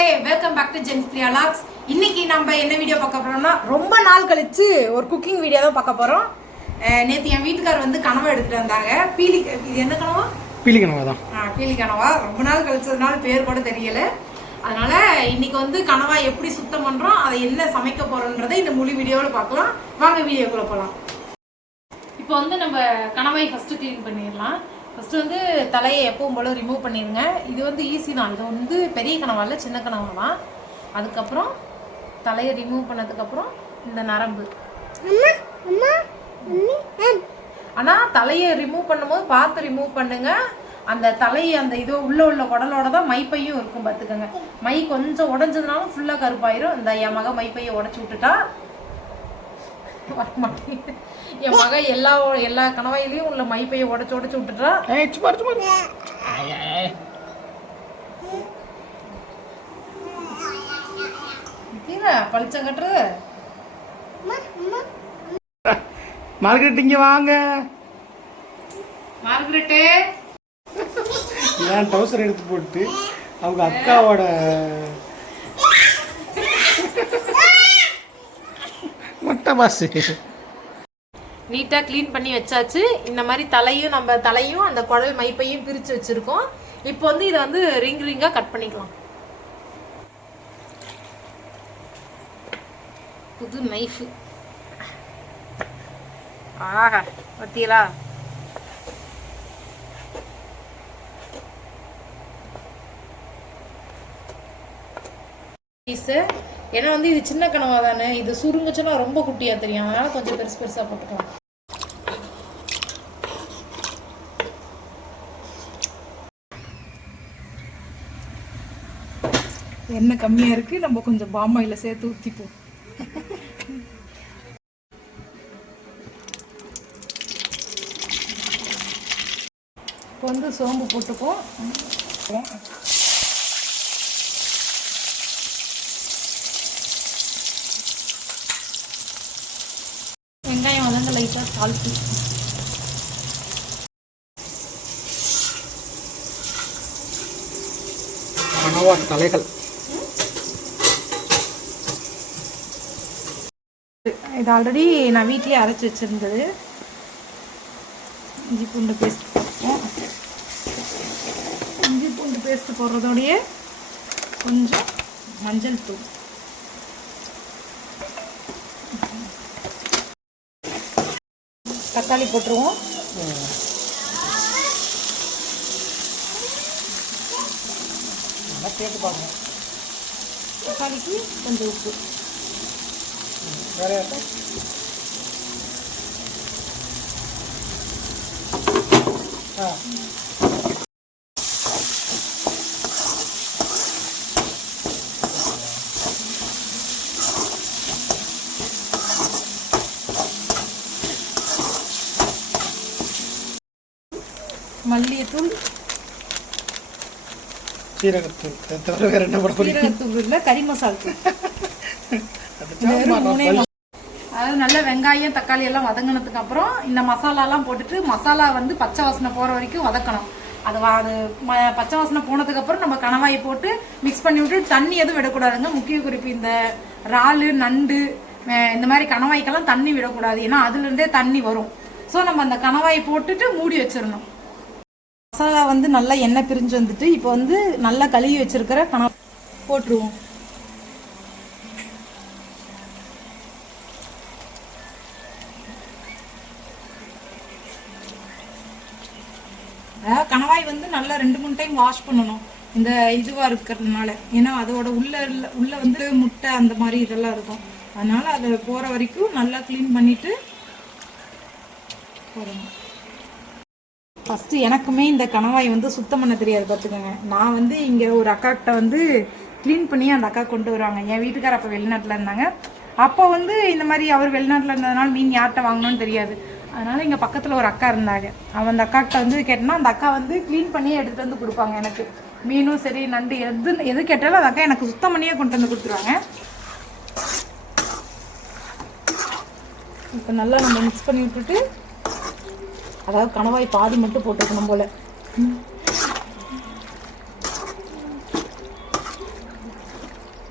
மக்களே welcome back to ஜென்ஸ் Priya logs இன்னைக்கு நம்ம என்ன வீடியோ பார்க்க போறோம்னா ரொம்ப நாள் கழிச்சு ஒரு குக்கிங் வீடியோ தான் பார்க்க போறோம். நேத்து என் வீட்டுக்கார் வந்து கனவா எடுத்துட்டு வந்தாங்க. பீலி இது என்ன கனவா? பீலிக்கணவா தான். ஆ, பீலி கனவா. ரொம்ப நாள் கழிச்சதுனால பேர் கூட தெரியல. அதனால இன்னைக்கு வந்து கனவா எப்படி சுத்தம் பண்றோம் அதை என்ன சமைக்க போறோன்றதை இந்த முழு வீடியோவில் பார்க்கலாம். வாங்க வீடியோக்குள்ள போகலாம் இப்போ வந்து நம்ம கணவாய் ஃபர்ஸ்ட் க்ளீன் பண்ணிடலாம். ஃபர்ஸ்ட் வந்து தலையை எப்பவும் போல ரிமூவ் பண்ணிடுங்க இது வந்து ஈஸி தான். இது வந்து பெரிய கனவா இல்லை சின்ன கனவா தான். அதுக்கப்புறம் தலையை ரிமூவ் பண்ணதுக்கப்புறம் இந்த நரம்பு. ஆனா தலையை ரிமூவ் பண்ணும்போது பார்த்து ரிமூவ் பண்ணுங்க. அந்த தலை அந்த இது உள்ள உள்ள குடலோட தான் மைப்பையும் இருக்கும் பார்த்துக்கோங்க. மை கொஞ்சம் உடஞ்சதுனாலும் ஃபுல்லா கருப்பாயிரும். இந்த என் மக மைப்பையை உடச்சி விட்டுட்டா வர மாட்டேங்குது. என் மக எல்லா எல்லா கணவாயிலையும் உள்ள மைப்பையை உடச்சு உடச்சு விட்டுட்டா ஏய் சும்மா சும்மா பளிச்சம் கட்டுறது. மார்கரெட் இங்க வாங்க. மார்கரெட்டு ஏன் டவுசர் எடுத்து போட்டு அவங்க அக்காவோட பாசு நீட்டாக க்ளீன் பண்ணி வச்சாச்சு. இந்த மாதிரி தலையும் நம்ம தலையும் அந்த குடல் மைப்பையும் பிரித்து வச்சுருக்கோம். இப்போ வந்து இதை வந்து ரிங் ரிங்காக கட் பண்ணிக்கலாம். புது நைஃபு ஆஹா பார்த்தீங்களா பீஸு ஏன்னா வந்து இது சின்ன கனவா தானே இது சுருங்குச்சுன்னா ரொம்ப குட்டியா தெரியும். அதனால கொஞ்சம் பெருசு பெருசா போட்டுக்கலாம். எண்ணெய் கம்மியா இருக்கு. நம்ம கொஞ்சம் பாமாயில சேர்த்து ஊத்திப்போம். இப்போ வந்து சோம்பு போட்டுப்போம் வெங்காயம் வதங்க லைட்டாக சால்ட்டு கனவா தலைகள். இது ஆல்ரெடி நான் வீட்லயே அரைச்சி வச்சிருந்தது. இஞ்சி பூண்டு பேஸ்ட் போட்டுப்போம் இஞ்சி பூண்டு பேஸ்ட் போடுறதோடயே கொஞ்சம் மஞ்சள் தூள். தக்காளி போட்டுருவோம். நல்லா கேட்டு பாருங்க. தக்காளிக்கு கொஞ்சம் உப்பு. வேற யார்ட்ட? ஆ. மல்லிகைத்தூள் சீரகத்தூள். தவிர வேற என்ன சீரகத்தூள் இல்லை கறி மசால் தூள். அதாவது நல்ல வெங்காயம் தக்காளி எல்லாம் வதங்கினதுக்கு அப்புறம் இந்த மசாலாலாம் போட்டுட்டு மசாலா வந்து பச்சை வாசனை போற வரைக்கும் வதக்கணும். அது அது பச்சை வாசனை போனதுக்கு அப்புறம் நம்ம கணவாயை போட்டு மிக்ஸ் பண்ணி விட்டு தண்ணி எதுவும் விடக்கூடாதுங்க. முக்கிய குறிப்பு இந்த இறாலு நண்டு இந்த மாதிரி கணவாய்க்கெல்லாம் தண்ணி விடக்கூடாது. ஏன்னா அதுல இருந்தே தண்ணி வரும். ஸோ நம்ம அந்த கணவாயை போட்டுட்டு மூடி வச்சிடணும். மசாலா வந்து நல்லா எண்ணெய் பிரிஞ்சு வந்துட்டு இப்போ வந்து நல்லா கழுவி வச்சிருக்கிற கணா போட்டுருவோம். அதாவது கணவாய் வந்து நல்லா ரெண்டு மூணு டைம் வாஷ் பண்ணணும் இந்த இதுவாக இருக்கிறதுனால. ஏன்னா அதோட உள்ள உள்ள வந்து முட்டை அந்த மாதிரி இதெல்லாம் இருக்கும். அதனால அதை போற வரைக்கும் நல்லா க்ளீன் பண்ணிட்டு போடணும். ஃபஸ்ட்டு எனக்குமே இந்த கணவாய் வந்து சுத்தம் பண்ண தெரியாது பார்த்துக்கோங்க. நான் வந்து இங்கே ஒரு அக்காக்கிட்ட வந்து க்ளீன் பண்ணி அந்த அக்கா கொண்டு வருவாங்க. என் வீட்டுக்கார அப்போ வெளிநாட்டில் இருந்தாங்க. அப்போ வந்து இந்த மாதிரி அவர் வெளிநாட்டில் இருந்ததுனால மீன் யார்கிட்ட வாங்கணும்னு தெரியாது. அதனால் இங்கே பக்கத்தில் ஒரு அக்கா இருந்தாங்க. அவன் அந்த அக்காக்கிட்ட வந்து கேட்டேன்னா அந்த அக்கா வந்து க்ளீன் பண்ணியே எடுத்துகிட்டு வந்து கொடுப்பாங்க எனக்கு. மீனும் சரி நண்டு எது எது கேட்டாலும் அந்த அக்கா எனக்கு சுத்தம் பண்ணியே கொண்டு வந்து கொடுத்துருவாங்க. இப்போ நல்லா நம்ம மிக்ஸ் பண்ணி விட்டுட்டு அதாவது கணவாய் பாதி மட்டும் போட்டுக்கணும் போல.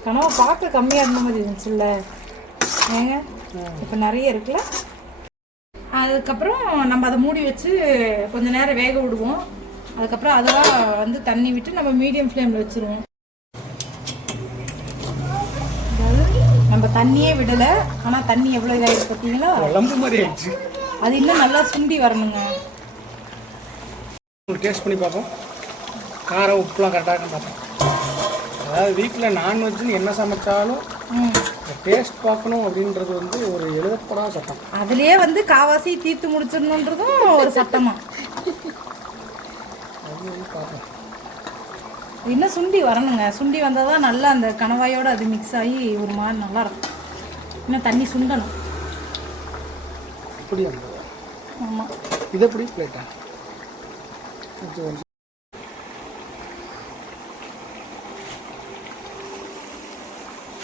கனவு பார்க்க கம்மியாக இருந்த மாதிரி இருந்துச்சுல்ல ஏங்க? இப்போ நிறைய இருக்குல்ல? அதுக்கப்புறம் நம்ம அதை மூடி வச்சு கொஞ்ச நேரம் வேக விடுவோம். அதுக்கப்புறம் அதெல்லாம் வந்து தண்ணி விட்டு நம்ம மீடியம் ஃப்ளேமில் வச்சுருவோம். அதாவது நம்ம தண்ணியே விடலை. ஆனால் தண்ணி எவ்வளோ இதாகிடுச்சு பார்த்தீங்களா அது இன்னும் நல்லா சுண்டி வரணுங்க. டேஸ்ட் பண்ணி பார்ப்போம். காரம் உப்புலாம் கரெக்டாக இருக்குன்னு பார்ப்போம். அதாவது வீட்டில் நான்வெஜ்னு என்ன சமைச்சாலும் டேஸ்ட் பார்க்கணும் அப்படின்றது வந்து ஒரு எழுதப்படாத சட்டம். அதுலயே வந்து காவாசி தீர்த்து முடிச்சிடணுன்றதும் ஒரு சட்டமா. இன்னும் சுண்டி வரணுங்க. சுண்டி வந்தால் தான் நல்லா அந்த கணவாயோட அது மிக்ஸ் ஆகி ஒரு மாதிரி நல்லா இருக்கும். இன்னும் தண்ணி சுண்டணும். இப்படி அந்த ஆமாம் இது எப்படி? பிளேட்டா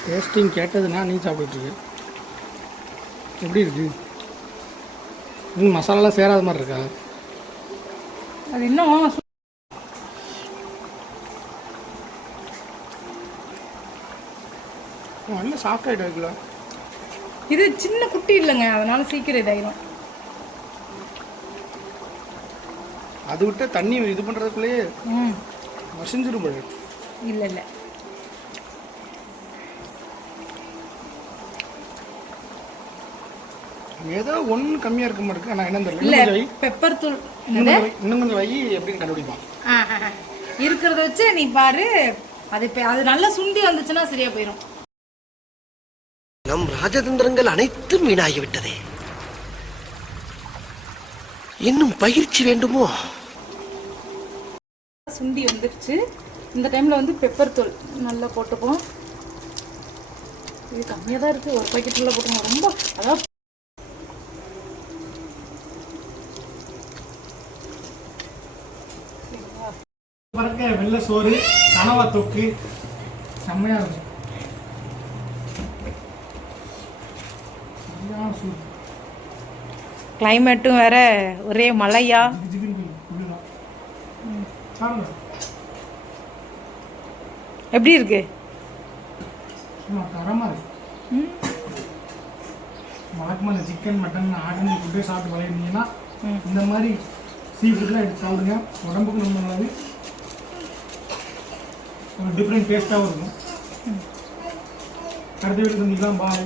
டேஸ்டிங் கேட்டதுன்னா நீ சாப்பிட்டுட்டு இருக்க. எப்படி இருக்கு? இன்னும் மசாலாலாம் சேராத மாதிரி இருக்கா? அது இன்னும் நல்ல சாஃப்ட் ஆகிட்டு இருக்குல்ல. இது சின்ன குட்டி இல்லைங்க அதனால சீக்கிரம் இதாயிரும். அது விட்டு தண்ணி இது பண்ணுறதுக்குள்ளேயே ம். மசிஞ்சிரும் போல இல்லை இல்லை. ஏதோ ஒன்று கம்மியாக இருக்க இருக்கு ஆனால் என்னன்னு தெரியல. இல்லை. பெப்பர் தூள். இன்னும் கொஞ்சம் வை. இன்னும் கொஞ்சம் வை. எப்படின்னு கண்டுபிடிப்பான். ஆ ஆ, ஆ. இருக்கிறத வச்சு நீ பாரு. அது இப்போ அது நல்லா சுண்டி வந்துச்சுன்னா சரியா போயிடும் ராஜதந்திரங்கள் அனைத்தும் வீணாகிவிட்டதே. இன்னும் பயிற்சி வேண்டுமோ? சுண்டி வந்துருச்சு. இந்த டைமில் வந்து பெப்பர் தூள் நல்லா போட்டுப்போம். இது கம்மியாக தான் இருக்குது ஒரு பாக்கெட் உள்ள போட்டுருவோம் ரொம்ப அதாவது பறக்க வெள்ளை சோறு கனவா தொக்கு. செம்மையாக இருக்கும் கிளைமேட்டும் வேற ஒரே மழையா? எப்படி இருக்கு? வழக்கமாக இந்த சிக்கன் மட்டன் ஆட்டன் ஃபுட்டே சாப்பிட்டு பழகிருந்தீங்கன்னா இந்த மாதிரி சீ ஃபுட்லாம் எடுத்து சாப்பிடுங்க. உடம்புக்கு ரொம்ப நல்லது. டிஃப்ரெண்ட் டேஸ்ட்டாகவும் இருக்கும். அடுத்த வீட்டுக்கு சந்திக்கலாம் பாய்